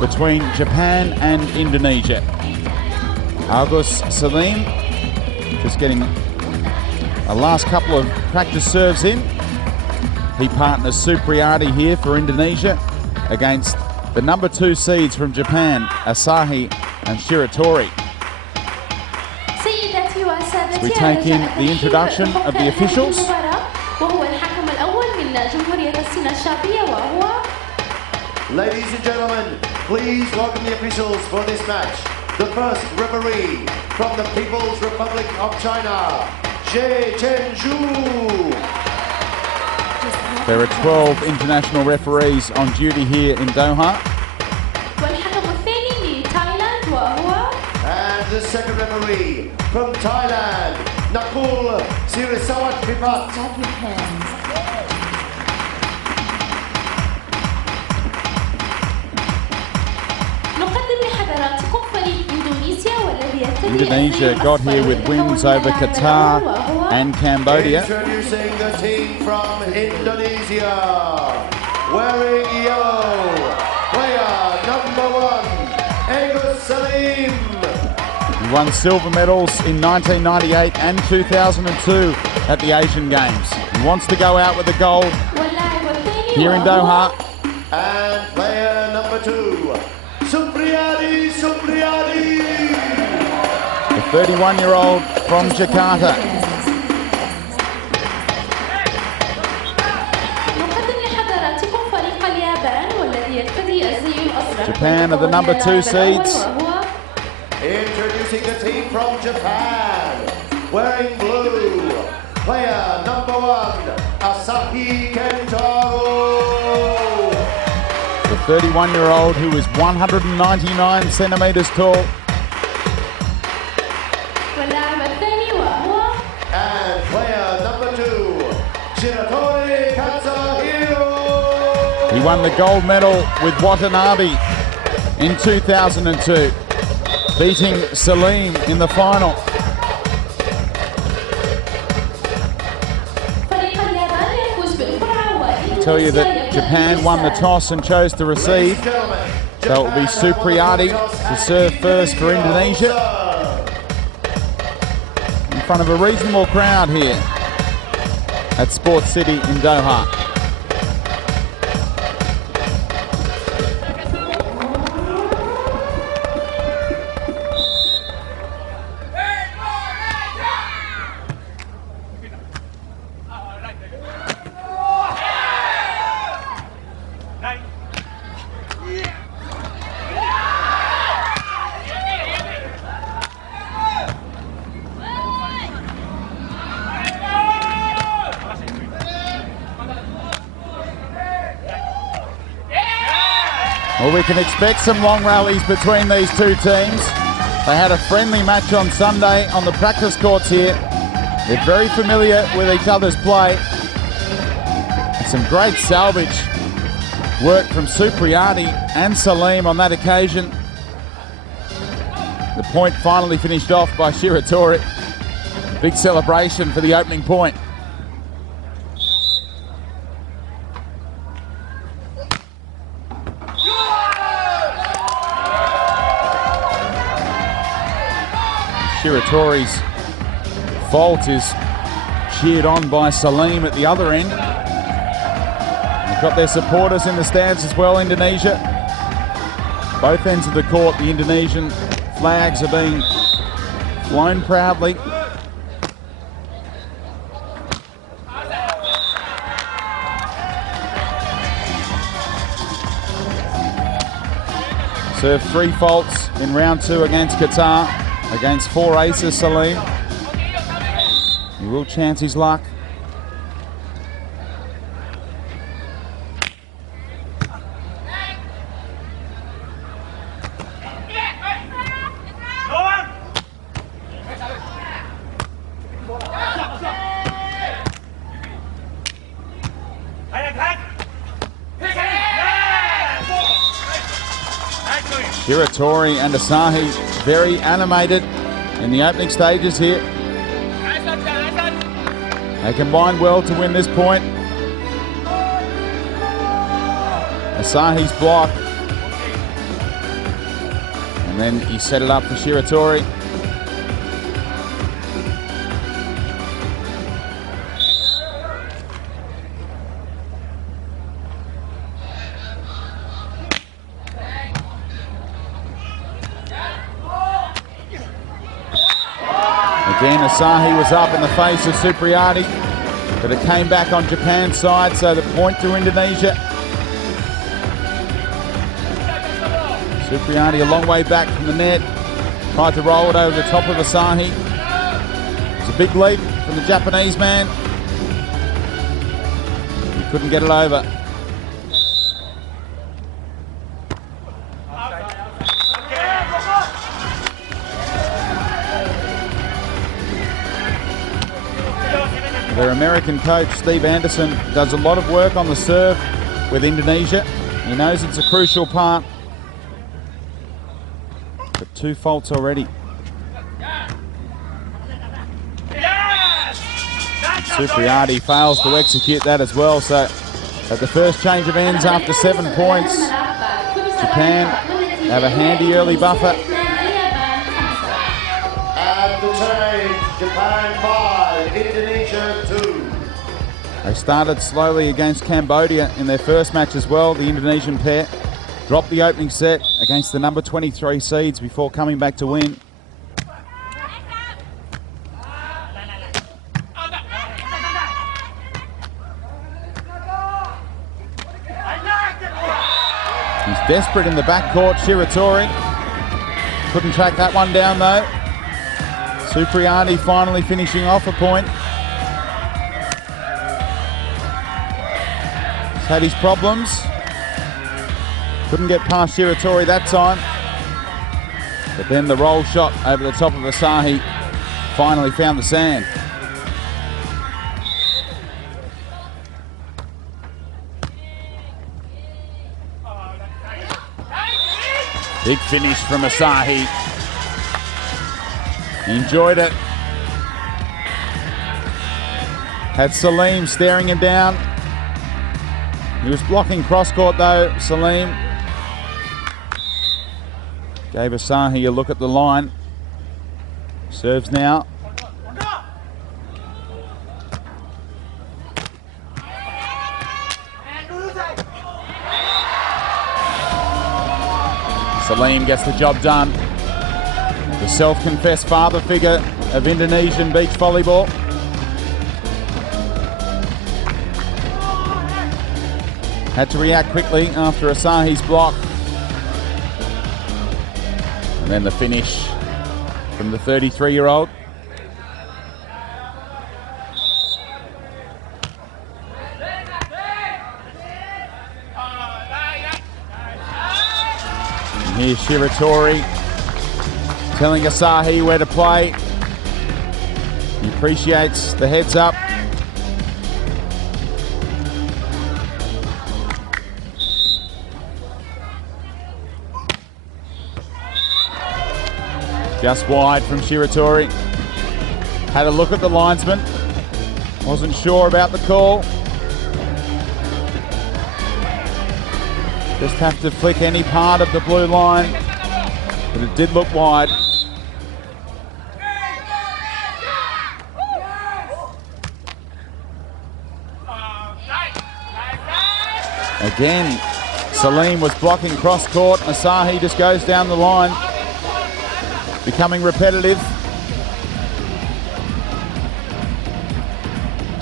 between Japan and Indonesia. Agus, Salim, just getting a last couple of practice serves in. He partners Supriadi here for Indonesia against the number 2 seeds from Japan, Asahi and Shiratori. So we take in the introduction of the officials. Ladies and gentlemen, please welcome the officials for this match. The first referee from the People's Republic of China, Zhe Chenju. There are 12 international referees on duty here in Doha. And the second referee from Thailand, Nakul Sirisawat Pipat. Indonesia got here with wins over Qatar and Cambodia. Introducing the team from Indonesia, wearing yellow, player number 1, Agus Salim. He won silver medals in 1998 and 2002 at the Asian Games. He wants to go out with the gold here in Doha. And player number 2, Supriadi. The 31-year-old from Jakarta. Japan are the number 2 seeds. Introducing the team from Japan, wearing blue, player number 1, Asahi Kentaro. The 31-year-old who is 199 centimeters tall. And player number 2, Shiratori Katsuhiro. He won the gold medal with Watanabe in 2002, beating Salim in the final. I tell you that Japan won the toss and chose to receive. So it will be Supriadi to serve first for Indonesia. In front of a reasonable crowd here at Sports City in Doha. Well, we can expect some long rallies between these two teams. They had a friendly match on Sunday on the practice courts here. They're very familiar with each other's play. And some great salvage work from Supriadi and Salim on that occasion. The point finally finished off by Shiratori. Big celebration for the opening point. Shiratori's fault is cheered on by Salim at the other end. They've got their supporters in the stands as well, Indonesia. Both ends of the court, the Indonesian flags are being flown proudly. Served 3 faults in round 2 against Qatar. Against 4 aces, Salim. He will chance his luck. Shiratori and Asahi very animated in the opening stages here. They combined well to win this point. Asahi's block And then he set it up for Shiratori. Again, Asahi was up in the face of Supriadi, but it came back on Japan's side, so the point to Indonesia. Supriadi a long way back from the net, tried to roll it over the top of Asahi. It's a big lead from the Japanese man. He couldn't get it over. Their American coach, Steve Anderson, does a lot of work on the serve with Indonesia. He knows it's a crucial part. But 2 faults already. Supriadi fails to execute that as well. So at the first change of ends after 7 points, Japan have a handy early buffer. At the change, Japan 5, Indonesia 2. They started slowly against Cambodia in their first match as well, the Indonesian pair. Dropped the opening set against the number 23 seeds before coming back to win. He's desperate in the backcourt, Shiratori. Couldn't track that one down though. Supriadi finally finishing off a point. He's had his problems. Couldn't get past Shiratori that time. But then the roll shot over the top of Asahi finally found the sand. Big finish from Asahi. He enjoyed it. Had Salim staring him down. He was blocking cross-court though, Salim. Gave Asahi a look at the line. Serves now. Salim gets the job done. The self-confessed father figure of Indonesian beach volleyball. Had to react quickly after Asahi's block. And then the finish from the 33-year-old. And here's Shiratori telling Asahi where to play. He appreciates the heads up. Just wide from Shiratori. Had a look at the linesman. Wasn't sure about the call. Just have to flick any part of the blue line. But it did look wide. Again, Salim was blocking cross court. Asahi just goes down the line, becoming repetitive.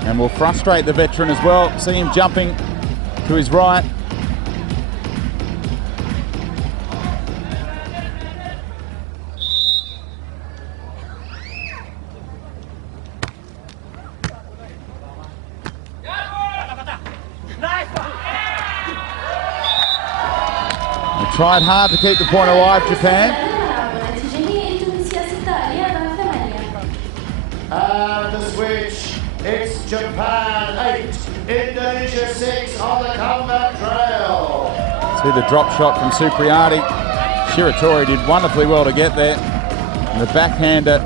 And will frustrate the veteran as well. See him jumping to his right. They tried hard to keep the point alive, Japan. And the switch, it's Japan 8, Indonesia 6 on the comeback trail. See the drop shot from Supriadi. Shiratori did wonderfully well to get there. And the backhander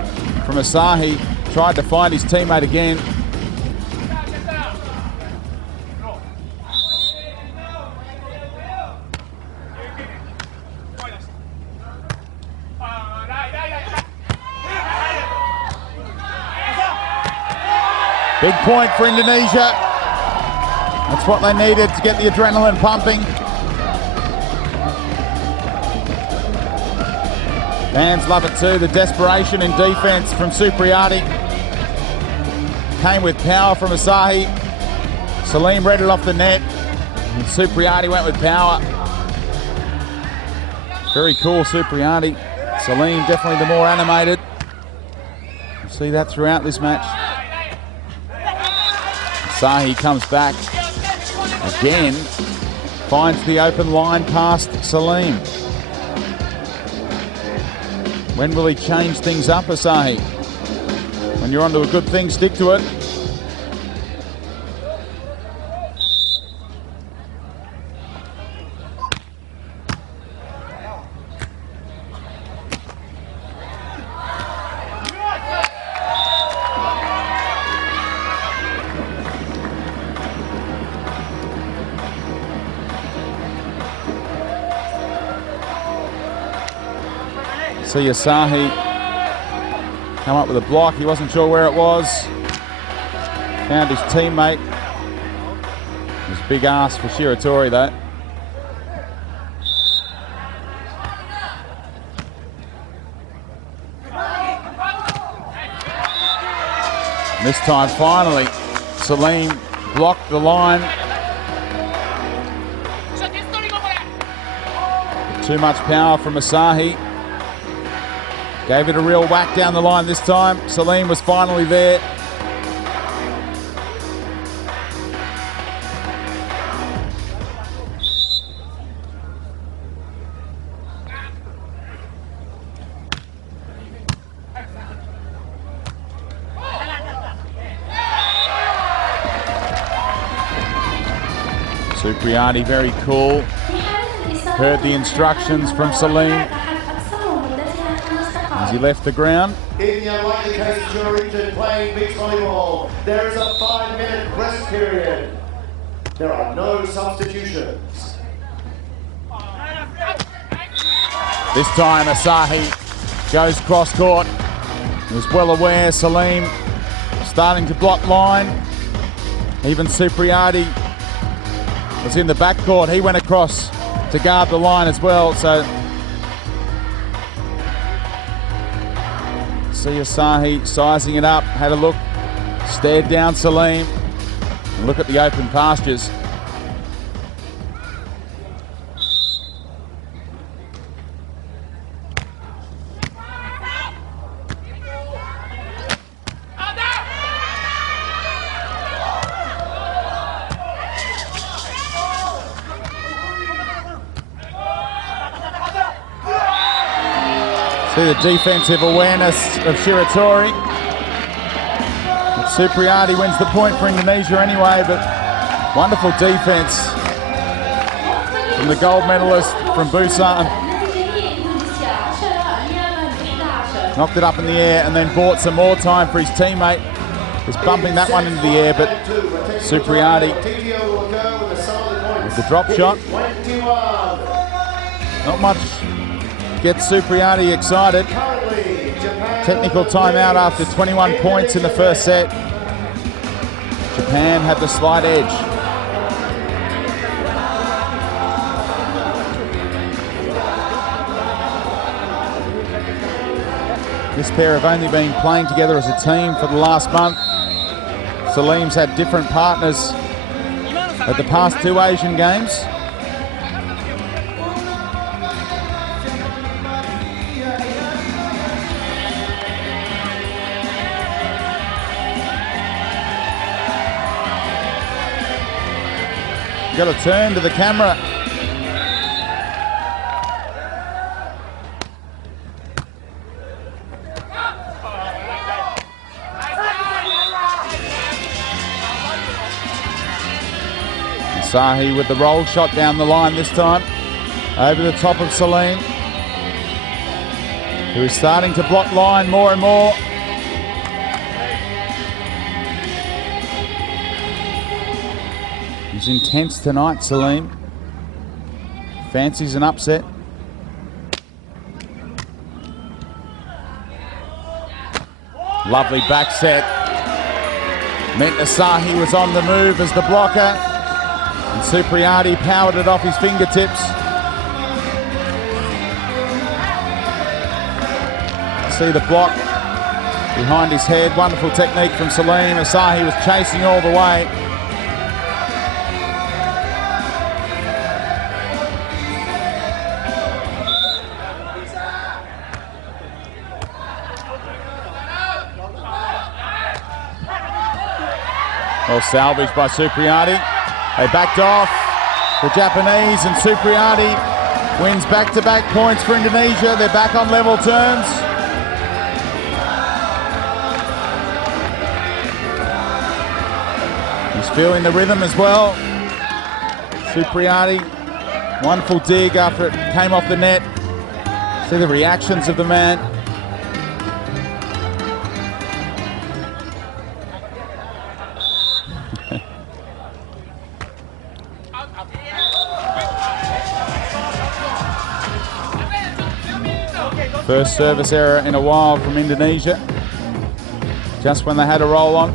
from Asahi tried to find his teammate again. Big point for Indonesia. That's what they needed to get the adrenaline pumping. Fans love it too, the desperation in defense from Supriadi. Came with power from Asahi. Salim read it off the net, and Supriadi went with power. Very cool, Supriadi. Salim definitely the more animated. You'll see that throughout this match. Asahi comes back again, finds the open line past Salim. When will he change things up, Asahi? When you're onto a good thing, stick to it. See Asahi come up with a block. He wasn't sure where it was. Found his teammate. It was a big ask for Shiratori though. And this time finally, Salim blocked the line. Too much power from Asahi. Gave it a real whack down the line this time. Salim was finally there. Supriadi very cool. Heard the instructions from Salim as he left the ground. In the unlikely case of your region playing beach volleyball, there is a 5-minute rest period. There are no substitutions. This time Asahi goes cross court. He was well aware Salim starting to block line. Even Supriadi was in the backcourt. He went across to guard the line as well. So see Asahi sizing it up, had a look, stared down Salim, and look at the open pastures. See the defensive awareness of Shiratori. But Supriadi wins the point for Indonesia anyway, but wonderful defense from the gold medalist from Busan. Knocked it up in the air and then bought some more time for his teammate. Was bumping that one into the air, but Supriadi with the drop shot. Not much gets Supriadi excited. Technical timeout after 21 points in the first set. Japan had the slight edge. This pair have only been playing together as a team for the last month. Salim's had different partners at the past 2 Asian Games. Got to turn to the camera. Asahi with the roll shot down the line this time. Over the top of Salim, who is starting to block line more and more. He's intense tonight, Salim. Fancies an upset. Lovely back set. Meant Asahi was on the move as the blocker, and Supriadi powered it off his fingertips. See the block behind his head. Wonderful technique from Salim. Asahi was chasing all the way. Well salvaged by Supriadi. They backed off the Japanese, and Supriadi wins back-to-back points for Indonesia. They're back on level terms. He's feeling the rhythm as well. Supriadi, wonderful dig after it came off the net. See the reactions of the man. First service error in a while from Indonesia, just when they had a roll on.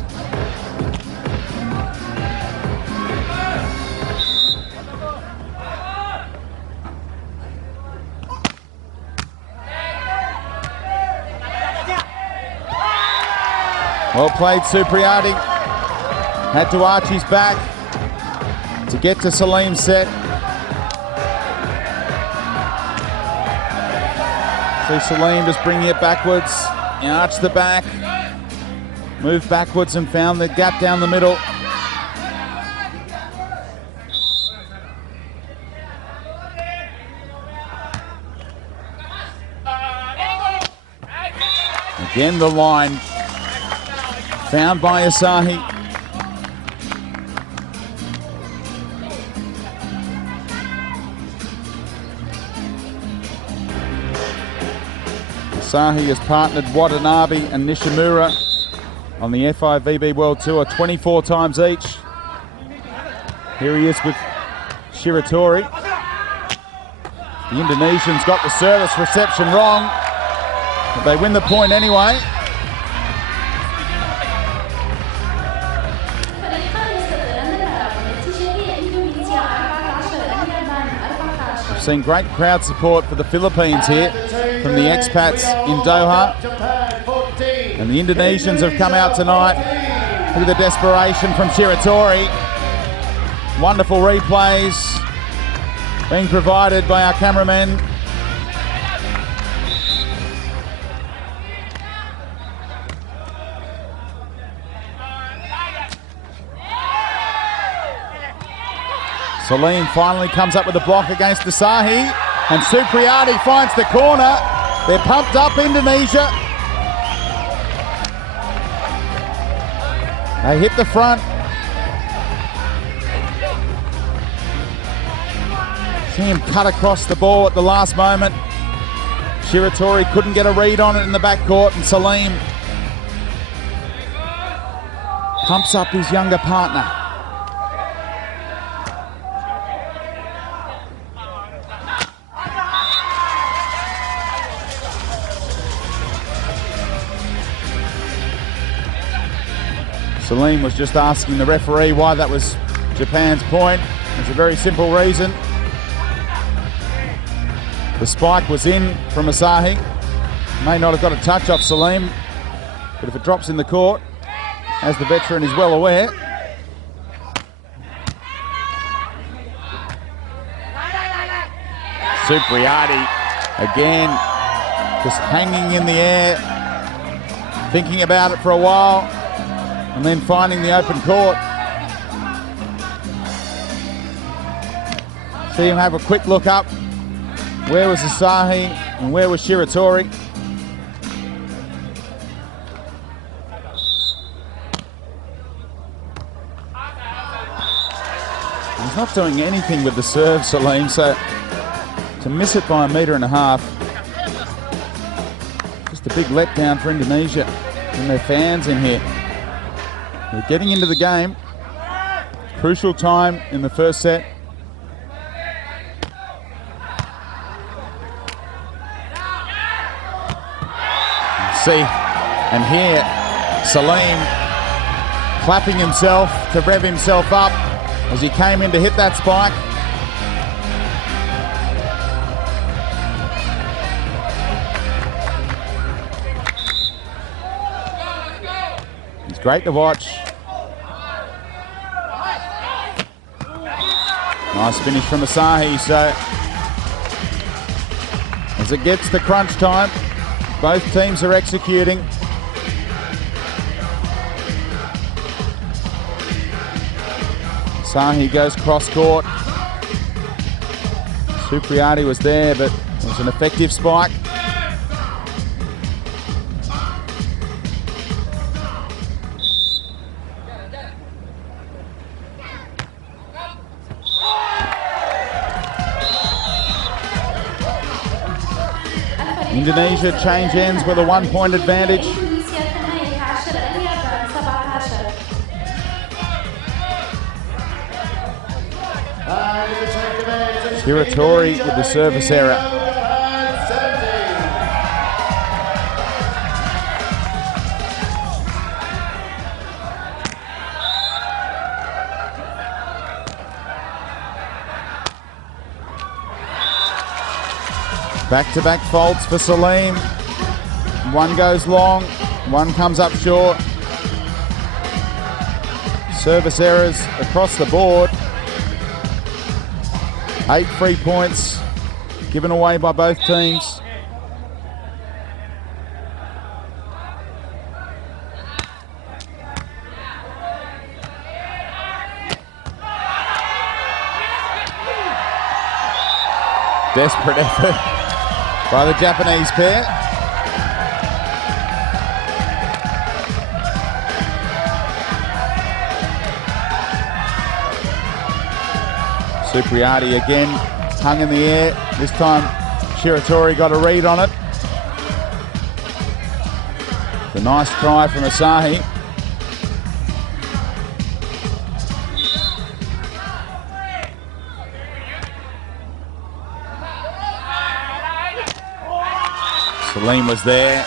Well played, Supriadi. Had to arch his back to get to Salim's set. See Salim just bringing it backwards. He arched the back, moved backwards and found the gap down the middle. Again the line found by Asahi. Asahi has partnered Watanabe and Nishimura on the FIVB World Tour 24 times each. Here he is with Shiratori. The Indonesians got the service reception wrong, but they win the point anyway. We've seen great crowd support for the Philippines here from the expats in Doha, and the Indonesians have come out tonight. Look at the desperation from Shiratori. Wonderful replays being provided by our cameramen. Salim finally comes up with a block against Asahi, and Supriadi finds the corner. They're pumped up, Indonesia. They hit the front. See him cut across the ball at the last moment. Shiratori couldn't get a read on it in the backcourt, and Salim pumps up his younger partner. Salim was just asking the referee why that was Japan's point. It's a very simple reason. The spike was in from Asahi. May not have got a touch off Salim, but if it drops in the court, as the veteran is well aware, Supriadi again just hanging in the air, thinking about it for a while, and then finding the open court. See him have a quick look up. Where was Asahi and where was Shiratori? He's not doing anything with the serve, Salim, so to miss it by 1.5 meters, just a big letdown for Indonesia and their fans in here. They're getting into the game. Crucial time in the first set. See, and here Salim clapping himself to rev himself up as he came in to hit that spike. He's great to watch. Nice finish from Asahi. So as it gets to crunch time, both teams are executing. Asahi goes cross court. Supriadi was there, but it was an effective spike. Indonesia change ends with a 1-point advantage. Shiratori with the service error. Back-to-back faults for Salim. One goes long, one comes up short. Service errors across the board. 8 free points given away by both teams. Desperate effort by the Japanese pair. Supriadi again, hung in the air. This time Shiratori got a read on it. The nice try from Asahi. Salim was there.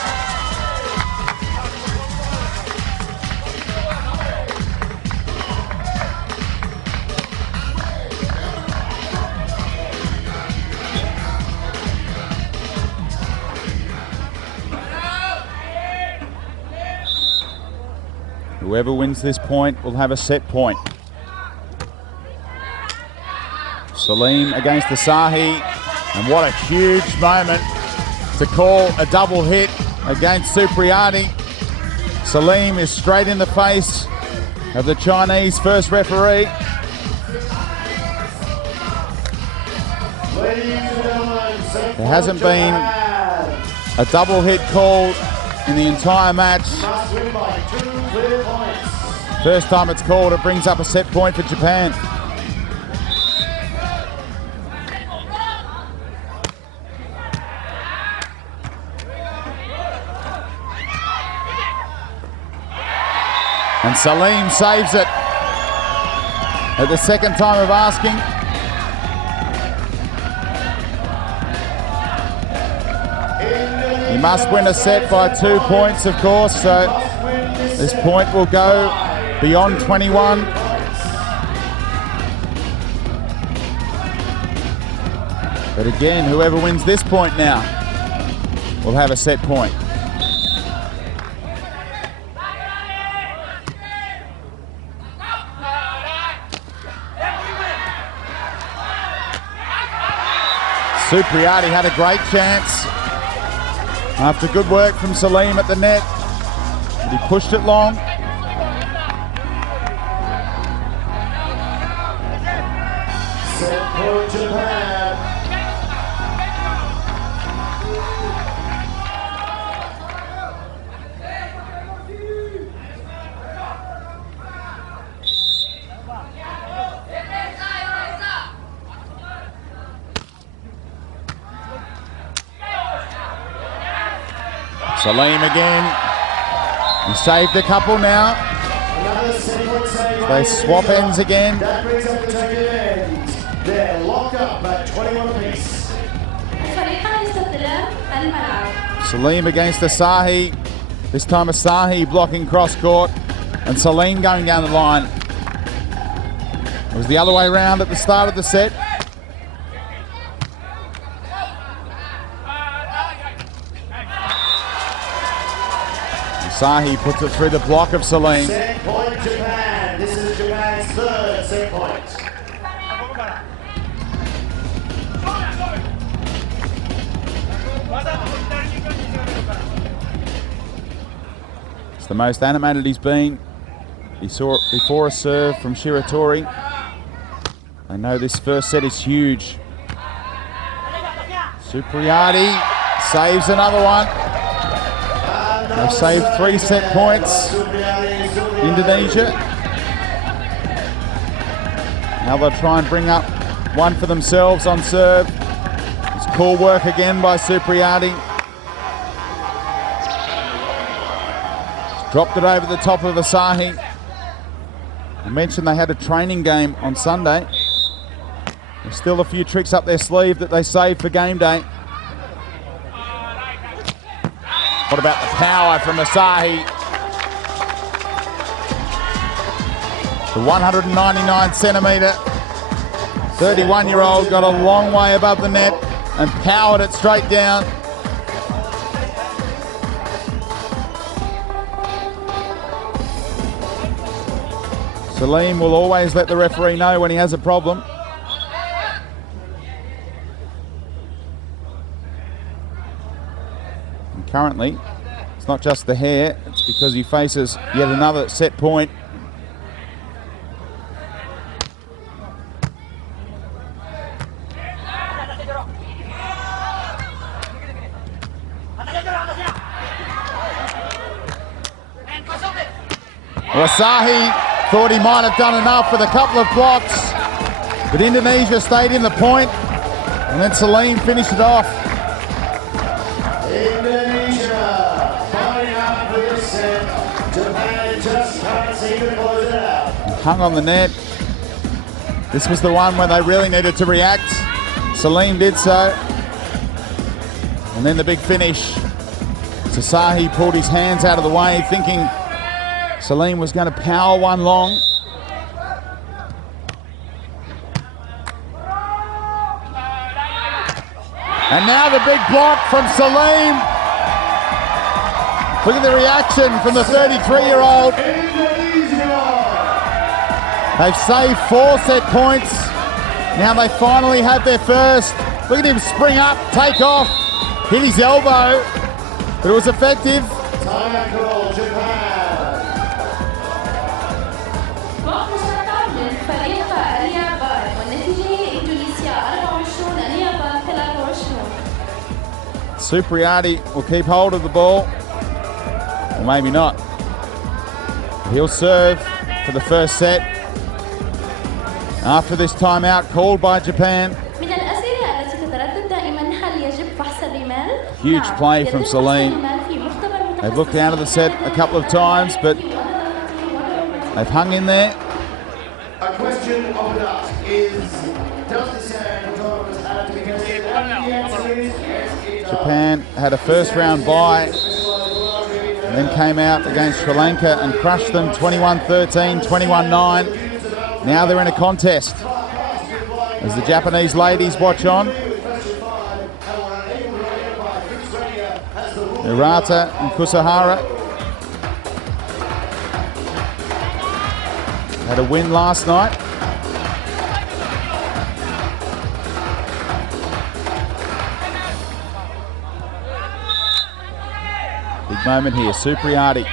Whoever wins this point will have a set point. Salim against Asahi, and what a huge moment to call a double hit against Supriadi. Salim is straight in the face of the Chinese first referee. There hasn't been a double hit called in the entire match. First time it's called, it brings up a set point for Japan. And Salim saves it at the second time of asking. He must win a set by 2 points, of course, so this point will go beyond 21. But again, whoever wins this point now will have a set point. Supriadi had a great chance after good work from Salim at the net, but he pushed it long. Set for Japan. Salim again. He saved a couple now. They swap ends again. That brings up the second end. They're locked up at 21 apiece. Salim against Asahi. This time Asahi blocking cross court. and Salim going down the line. It was the other way around at the start of the set. Asahi puts it through the block of Salim. Set point Japan. This is Japan's third set point. It's the most animated he's been. He saw it before a serve from Shiratori. I know this first set is huge. Supriadi saves another one. They've saved 3 set points. Indonesia. Now they'll try and bring up one for themselves on serve. It's cool work again by Supriadi. Dropped it over the top of Asahi. I mentioned they had a training game on Sunday. There's still a few tricks up their sleeve that they saved for game day. What about the power from Asahi? The 199 centimetre, 31-year-old got a long way above the net and powered it straight down. Salim will always let the referee know when he has a problem. And currently, it's not just the hair, it's because he faces yet another set point. Asahi thought he might have done enough with a couple of blocks, but Indonesia stayed in the point, and then Salim finished it off. Indonesia fighting up for this set. Japan just can't seem to close it out. Hung on the net. This was the one where they really needed to react. Salim did so. And then the big finish. Asahi pulled his hands out of the way, thinking Salim was going to power one long. And now the big block from Salim. Look at the reaction from the 33-year-old. They've saved 4 set points. Now they finally have their first. Look at him spring up, take off, hit his elbow, but it was effective. Time call, Japan. Supriadi will keep hold of the ball, or maybe not. He'll serve for the first set. After this timeout called by Japan. Huge play from Salim. They've looked out of the set a couple of times, but they've hung in there. A question of the dust is, does the second tournament have to be considered? Japan had a first round bye and then came out against Sri Lanka and crushed them 21-13, 21-9. Now they're in a contest as the Japanese ladies watch on. Urata and Kusahara had a win last night. Big moment here, Supriadi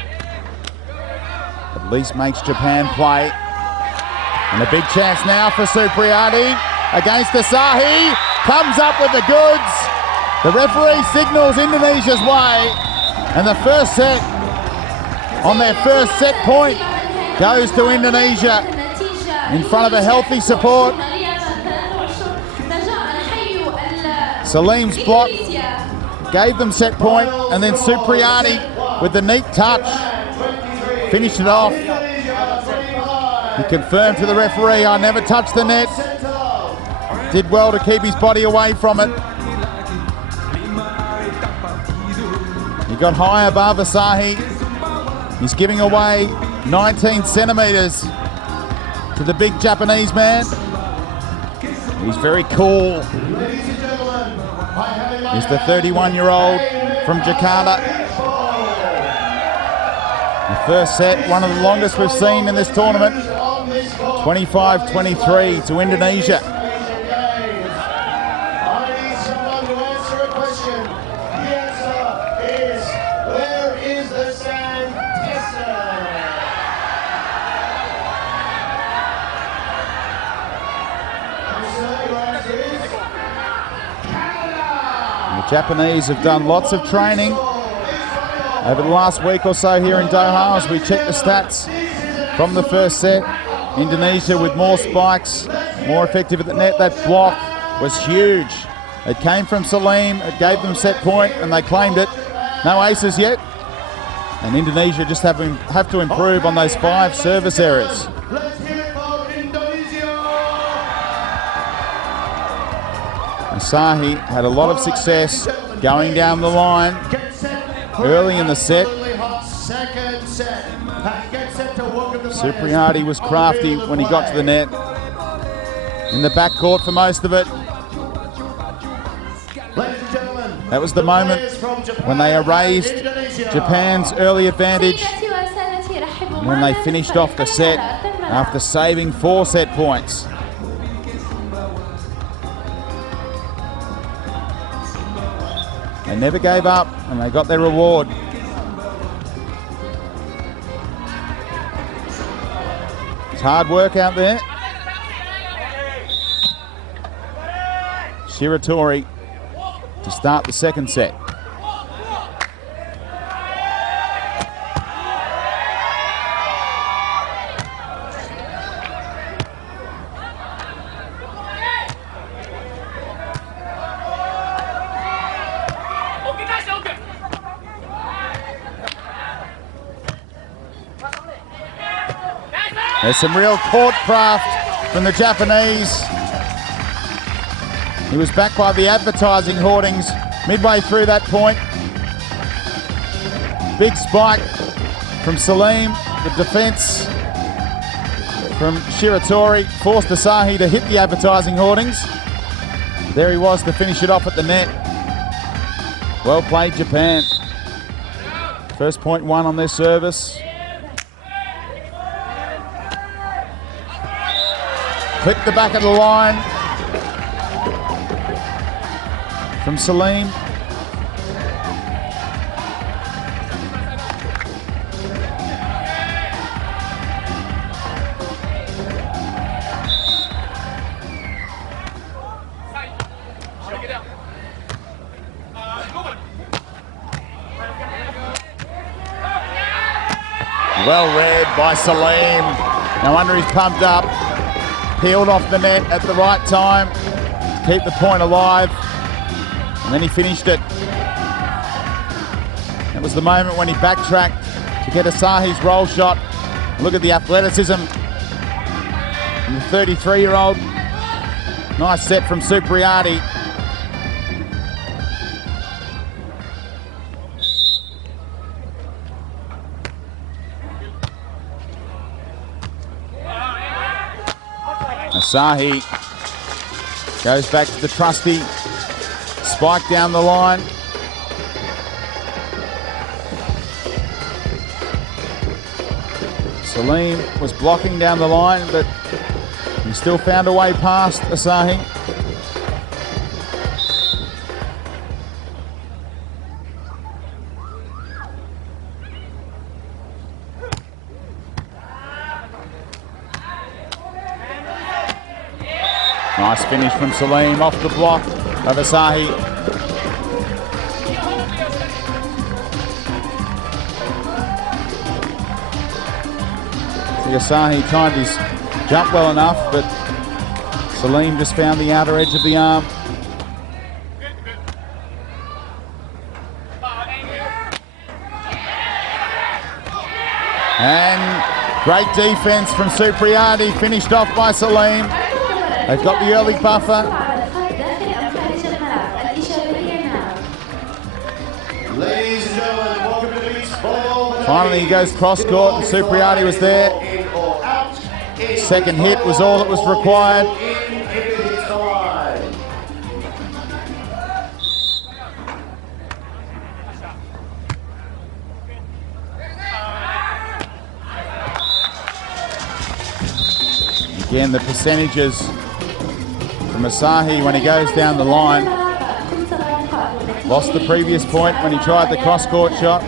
at least makes Japan play. And a big chance now for Supriadi against Asahi, comes up with the goods. The referee signals Indonesia's way, and the first set on their first set point goes to Indonesia in front of a healthy support. Salim's block gave them set point, and then Supriadi with the neat touch finished it off. He confirmed to the referee, "I never touched the net." Did well to keep his body away from it. He got high above Asahi. He's giving away 19 centimeters to the big Japanese man. He's very cool. He's the 31-year-old from Jakarta. The first set, one of the longest we've seen in this tournament. 25-23 to Indonesia. Japanese have done lots of training over the last week or so here in Doha. As we check the stats from the first set, Indonesia with more spikes, more effective at the net. That block was huge. It came from Salim, it gave them set point and they claimed it. No aces yet. And Indonesia just have to improve on those 5 service errors. Asahi had a lot of success going down the line early in the set. Supriadi was crafty when he got to the net. In the backcourt for most of it. That was the moment when they erased Japan's early advantage, when they finished off the set after saving 4 set points. They never gave up and they got their reward. It's hard work out there. Shiratori to start the second set. There's some real court craft from the Japanese. He was backed by the advertising hoardings midway through that point. Big spike from Salim. The defense from Shiratori forced Asahi to hit the advertising hoardings. There he was to finish it off at the net. Well played, Japan. First point won on their service. Clipped the back of the line from Salim. Well read by Salim. No wonder he's pumped up. Peeled off the net at the right time to keep the point alive. And then he finished it. That was the moment when he backtracked to get Asahi's roll shot. Look at the athleticism from the 33-year-old. Nice set from Supriadi. Asahi goes back to the trusty spike down the line. Salim was blocking down the line, but he still found a way past Asahi. Nice finish from Salim off the block of Asahi. I think Asahi timed his jump well enough, but Salim just found the outer edge of the arm. And great defense from Supriadi, finished off by Salim. They've got the early buffer. Ladies and gentlemen, welcome to the beach volleyball. Finally he goes cross court and Supriadi was there. Second hit was all that was required. Again, the percentages from Asahi when he goes down the line. Lost the previous point when he tried the cross-court shot.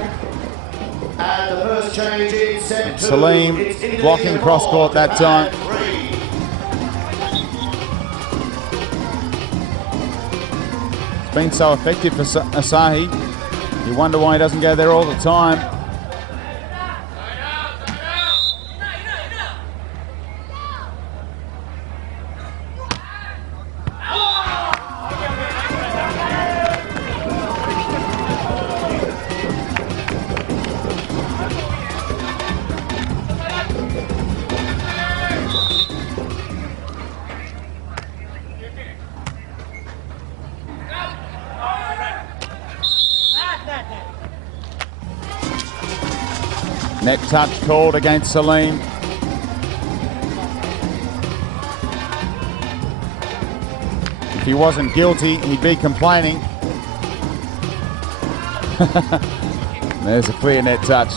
And the first change in set 2. Salim blocking cross-court that time. It's been so effective for Asahi. You wonder why he doesn't go there all the time. Net touch called against Salim. If he wasn't guilty, he'd be complaining. There's a clear net touch.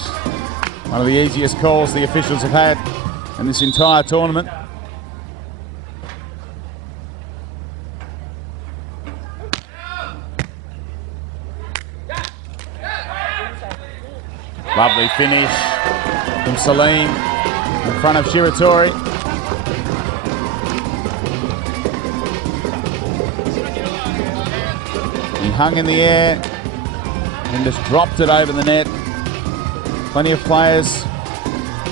One of the easiest calls the officials have had in this entire tournament. Lovely finish from Salim in front of Shiratori. He hung in the air and just dropped it over the net. Plenty of players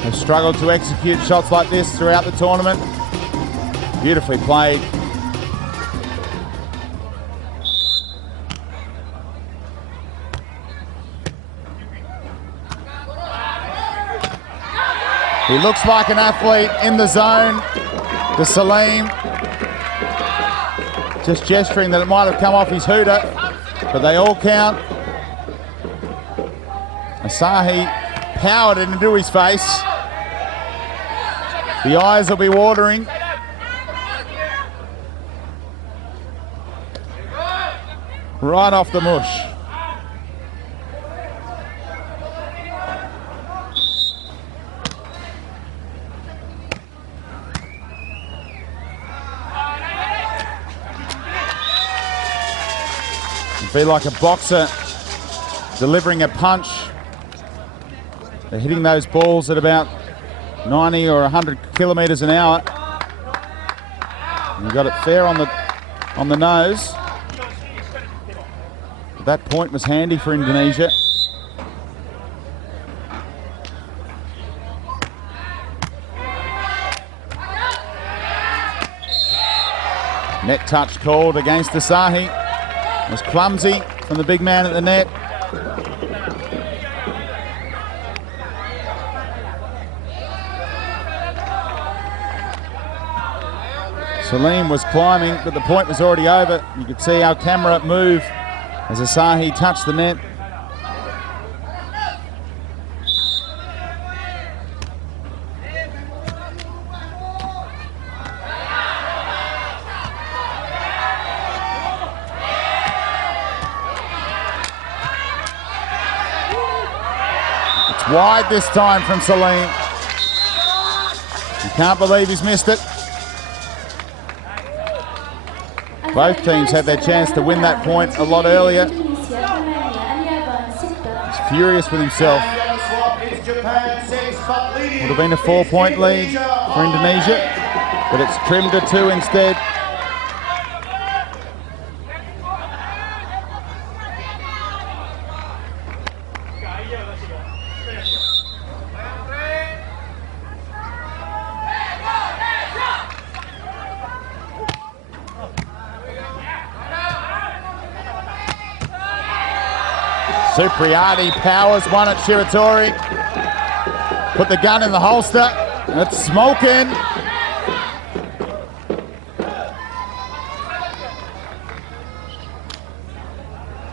have struggled to execute shots like this throughout the tournament. Beautifully played. He looks like an athlete in the zone to Salim. Just gesturing that it might have come off his hooter, but they all count. Asahi powered it into his face. The eyes will be watering. Right off the mush. Be like a boxer delivering a punch. They're hitting those balls at about 90 or 100 kilometers an hour. And you got it fair on the nose. But that point was handy for Indonesia. Net touch called against Asahi. It was clumsy from the big man at the net. Salim was climbing, but the point was already over. You could see our camera move as Asahi touched the net. Wide this time from Salim. You can't believe he's missed it. Both teams had their chance to win that point a lot earlier. He's furious with himself. Would have been a 4-point lead for Indonesia, but it's trimmed to 2 instead. Supriadi powers one at Shiratori. Put the gun in the holster. It's smoking.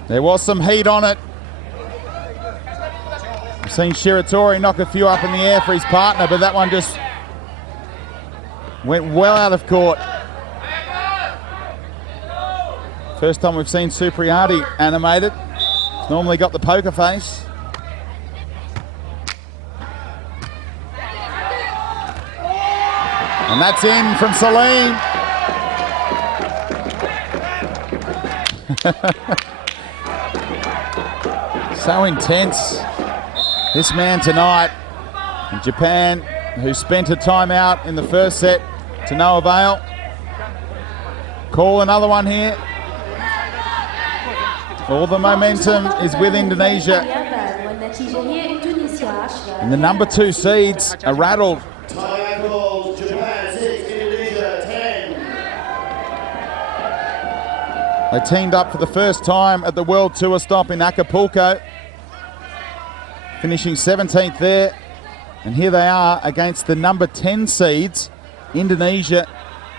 There was some heat on it. I've seen Shiratori knock a few up in the air for his partner, but that one just went well out of court. First time we've seen Supriadi animated. He's normally got the poker face. And that's in from Salim. So intense, this man tonight. And Japan, who spent a timeout in the first set to no avail. Call another one here. All the momentum is with Indonesia. And the number 2 seeds are rattled. Japan 6, Indonesia 10. They teamed up for the first time at the World Tour stop in Acapulco, finishing 17th there. And here they are against the number 10 seeds, Indonesia,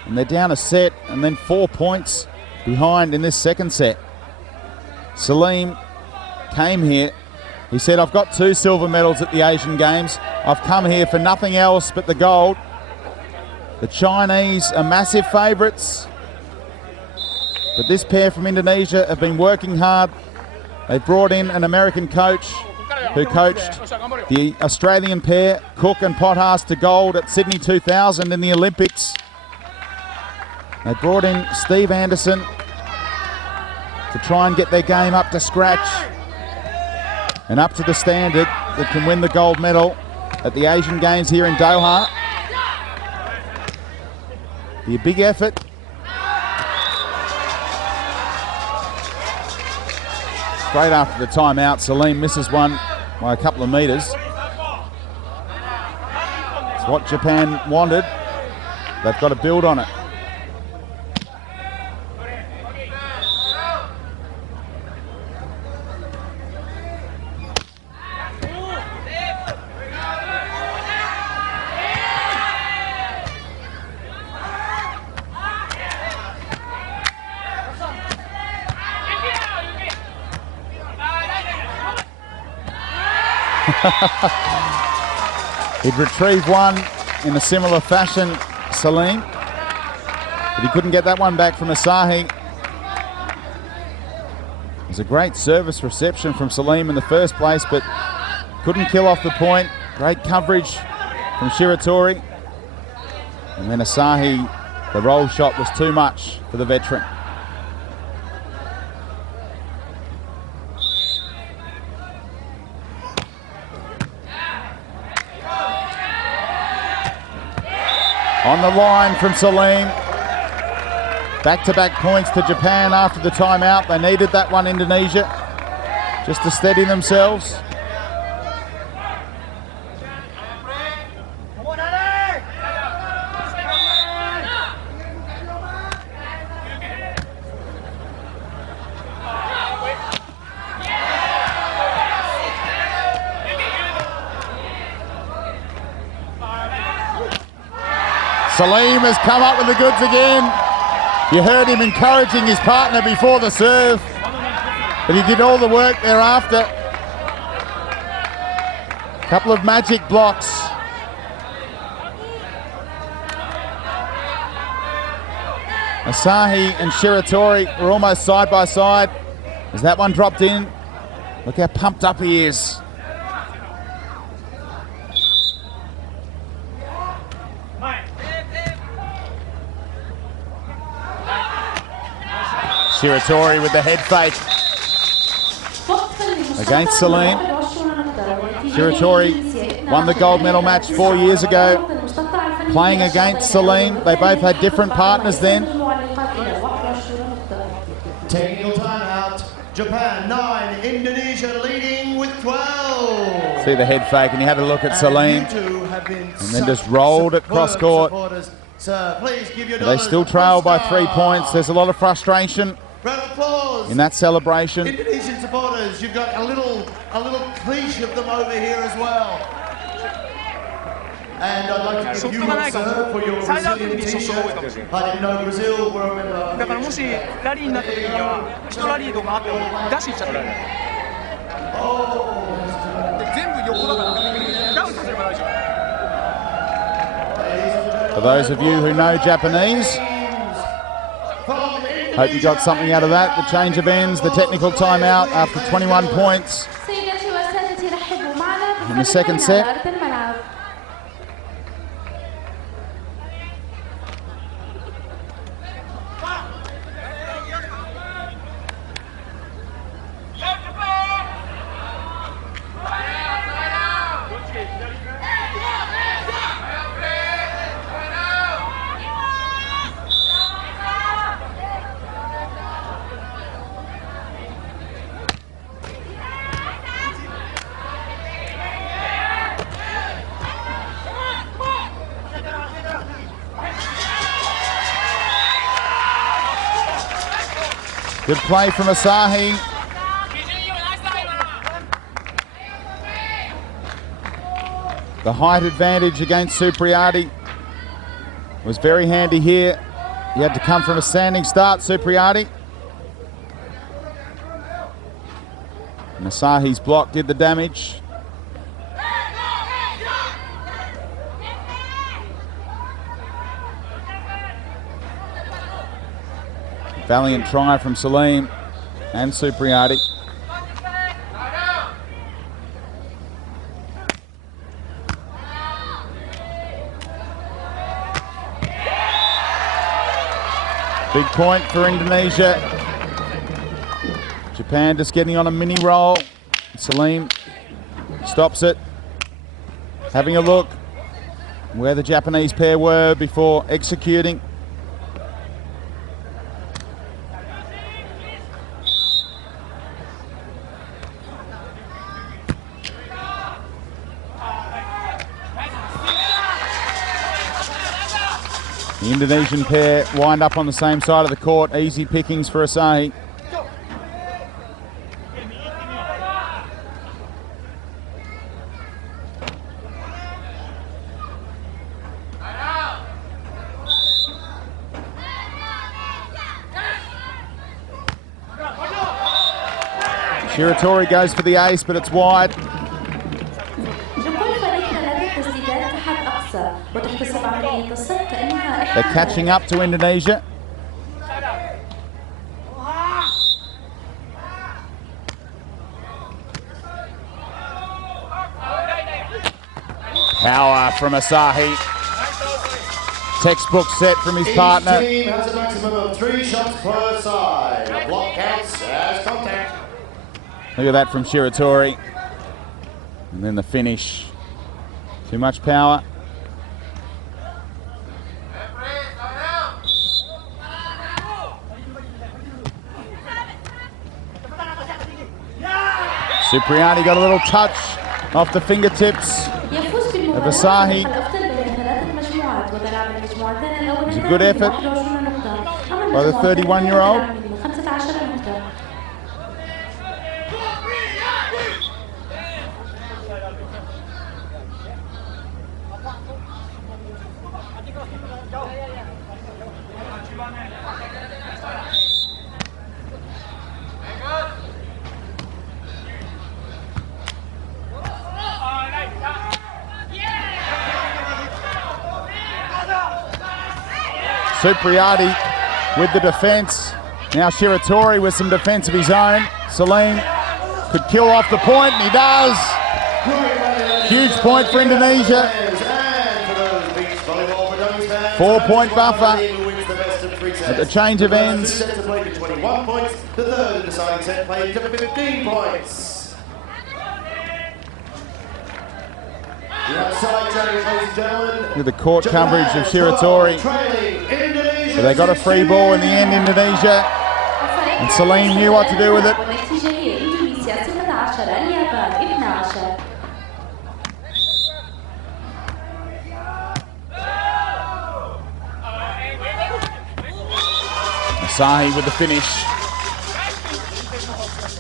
and they're down a set and then 4 points behind in this second set. Salim came here. He said, I've got 2 silver medals at the Asian Games. I've come here for nothing else but the gold. The Chinese are massive favourites, but this pair from Indonesia have been working hard. They've brought in an American coach who coached the Australian pair, Cook and Pothast, to gold at Sydney 2000 in the Olympics. They brought in Steve Anderson to try and get their game up to scratch and up to the standard that can win the gold medal at the Asian Games here in Doha. Be a big effort. Straight after the timeout, Salim misses one by a couple of metres. It's what Japan wanted. They've got to build on it. He'd retrieved one in a similar fashion, Salim, but he couldn't get that one back from Asahi. It was a great service reception from Salim in the first place, but couldn't kill off the point. Great coverage from Shiratori. And then Asahi, the roll shot was too much for the veteran. On the line from Salim. Back-to-back points to Japan after the timeout. They needed that one, Indonesia, just to steady themselves. Salim has come up with the goods again. You heard him encouraging his partner before the serve, but he did all the work thereafter. Couple of magic blocks. Asahi and Shiratori were almost side by side as that one dropped in. Look how pumped up he is. Shiratori with the head fake against Salim. Shiratori won the gold medal match 4 years ago, playing against Salim. They both had different partners then. Taking your time out, Japan 9, Indonesia leading with 12. See the head fake, and you had a look at Salim, and then just rolled it cross court. They still trail by 3 points. There's a lot of frustration in that celebration. Indonesian supporters, you've got a little cliche of them over here as well. And I'd like to give you a serve for your Brazilian t-shirt. I didn't know Brazil were a member. だからもしラリーになった時には1ラリードがあっても出しちゃったら全部横 those of you who know Japanese, hope you got something out of that. The change of ends, the technical timeout after 21 points in the second set. Good play from Asahi. The height advantage against Supriadi was very handy here. He had to come from a standing start, Supriadi. And Asahi's block did the damage. Valiant try from Salim and Supriadi. Big point for Indonesia. Japan just getting on a mini roll. Salim stops it. Having a look where the Japanese pair were before executing. The Indonesian pair wind up on the same side of the court. Easy pickings for Asahi. Shiratori goes for the ace, but it's wide. They're catching up to Indonesia. Power from Asahi. Textbook set from his partner. Each team has a maximum of 3 shots per side. A block counts as contact. Look at that from Shiratori. And then the finish. Too much power. Supriadi got a little touch off the fingertips of Asahi. It's a good effort by the 31-year-old. Supriadi with the defense. Now Shiratori with some defense of his own. Salim could kill off the point, and he does. Huge point for Indonesia. 4-point buffer at the change of ends. 21 points. The third deciding set played to 15 points. With the court coverage of Shiratori. But they got a free ball in the end, Indonesia. And Salim knew what to do with it. Asahi with the finish.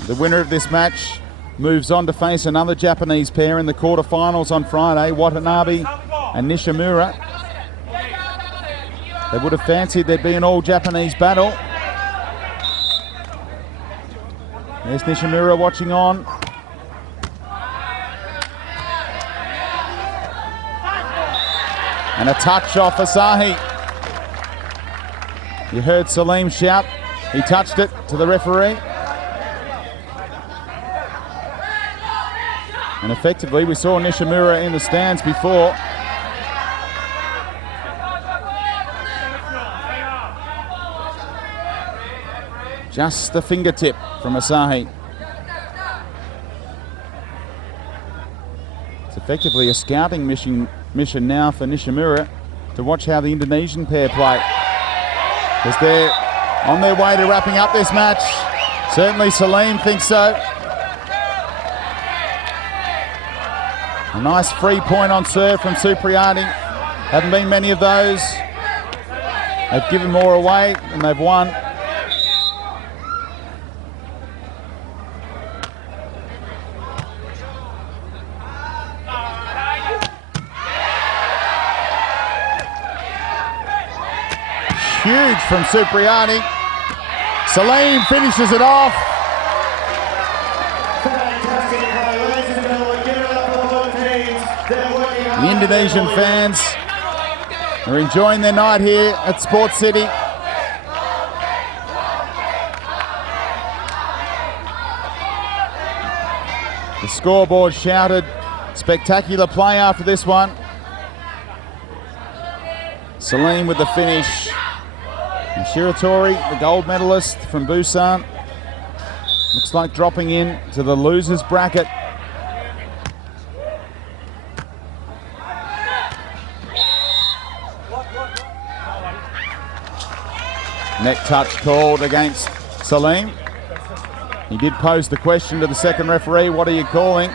The winner of this match moves on to face another Japanese pair in the quarterfinals on Friday, Watanabe and Nishimura. They would have fancied there'd be an all-Japanese battle. There's Nishimura watching on. And a touch off Asahi. You heard Salim shout. He touched it to the referee. And effectively, we saw Nishimura in the stands before. Just the fingertip from Asahi. It's effectively a scouting mission now for Nishimura to watch how the Indonesian pair play. Because they're on their way to wrapping up this match. Certainly Salim thinks so. A nice free point on serve from Supriadi. Haven't been many of those. They've given more away than they've won. Huge from Supriadi. Salim finishes it off. The Indonesian fans are enjoying their night here at Sports City. The scoreboard shouted spectacular play after this one. Salim with the finish. And Shiratori, the gold medalist from Busan, looks like dropping in to the losers bracket. Neck touch called against Salim. He did pose the question to the second referee, what are you calling?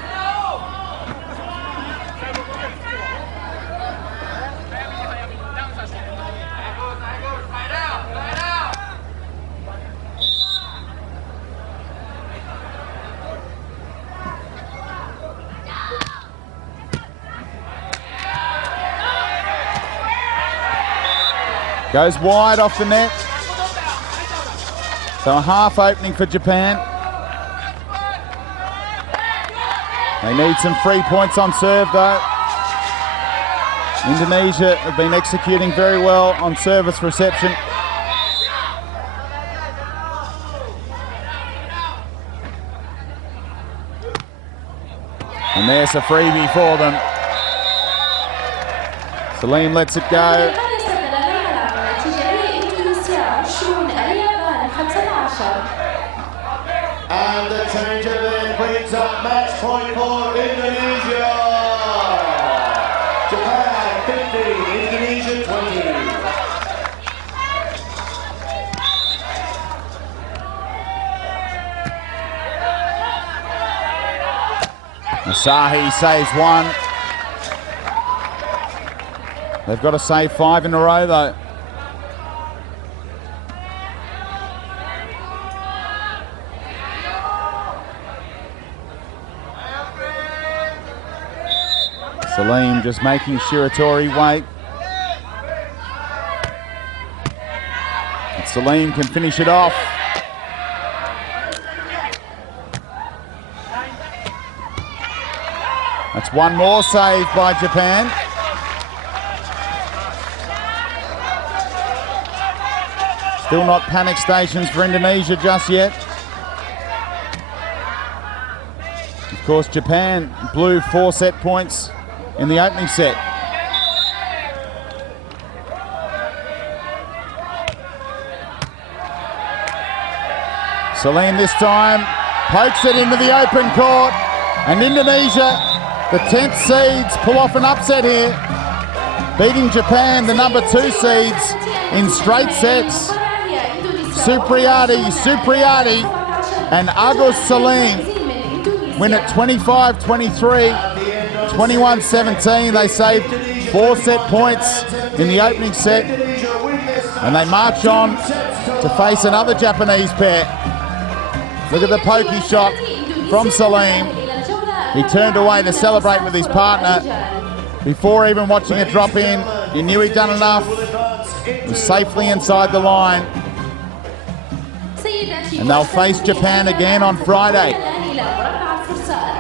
Goes wide off the net. So a half opening for Japan. They need some free points on serve though. Indonesia have been executing very well on service reception. And there's a freebie for them. Salim lets it go. And the change of then brings up match point for Indonesia. Japan 15, Indonesia 20. Asahi saves one. They've got to save 5 in a row though. Salim just making Shiratori wait. And Salim can finish it off. That's one more save by Japan. Still not panic stations for Indonesia just yet. Of course, Japan blew 4 set points in the opening set. Salim this time pokes it into the open court, and Indonesia, the 10th seeds, pull off an upset here, beating Japan, the number 2 seeds, in straight sets. Supriadi and Agus Salim win at 25-23. 21-17, they saved 4 set points in the opening set, and they march on to face another Japanese pair. Look at the pokey shot from Salim. He turned away to celebrate with his partner. Before even watching it drop in, he knew he'd done enough. It was safely inside the line. And they'll face Japan again on Friday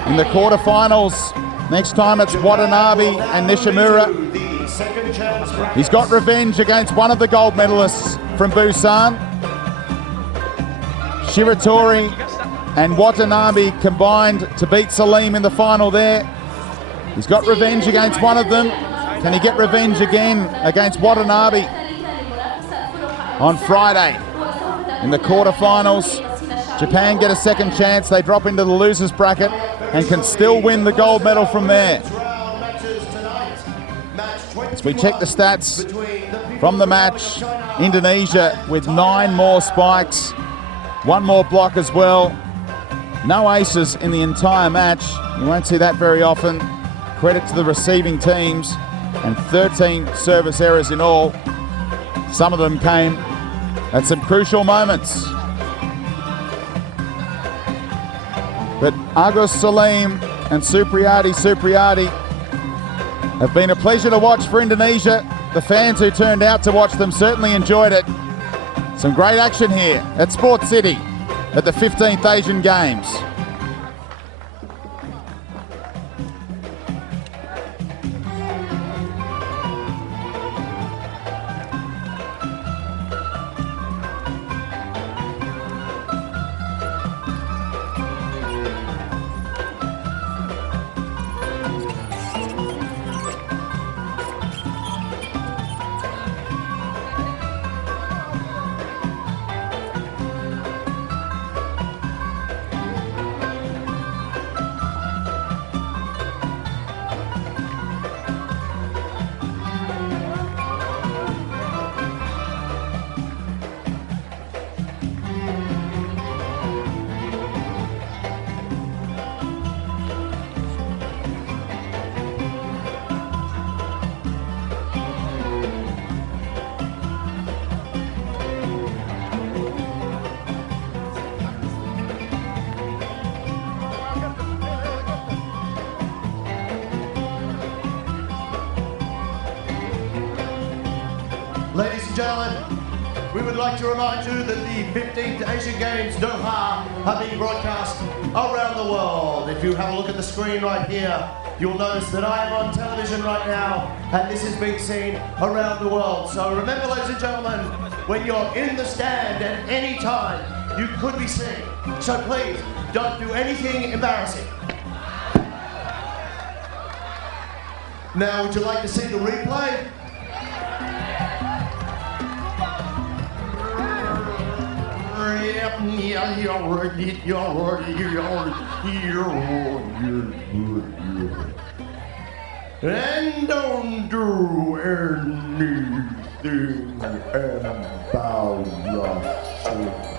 in the quarterfinals. Next time it's Watanabe and Nishimura. second chance. He's got revenge against one of the gold medalists from Busan. Shiratori and Watanabe combined to beat Salim in the final there. He's got revenge against one of them. Can he get revenge again against Watanabe on Friday in the quarterfinals? Japan get a second chance. They drop into the losers bracket and can still win the gold medal from there. As we check the stats from the match, Indonesia with 9 more spikes, 1 more block as well. No aces in the entire match. You won't see that very often. Credit to the receiving teams, and 13 service errors in all. Some of them came at some crucial moments. But Agus, Salim and Supriadi have been a pleasure to watch for Indonesia. The fans who turned out to watch them certainly enjoyed it. Some great action here at Sports City at the 15th Asian Games. Ladies and gentlemen, we would like to remind you that the 15th Asian Games Doha are being broadcast around the world. If you have a look at the screen right here, you'll notice that I am on television right now, and this is being seen around the world. So remember, ladies and gentlemen, when you're in the stand at any time, you could be seen. So please, don't do anything embarrassing. Now, would you like to see the replay? And don't do anything embarrassing.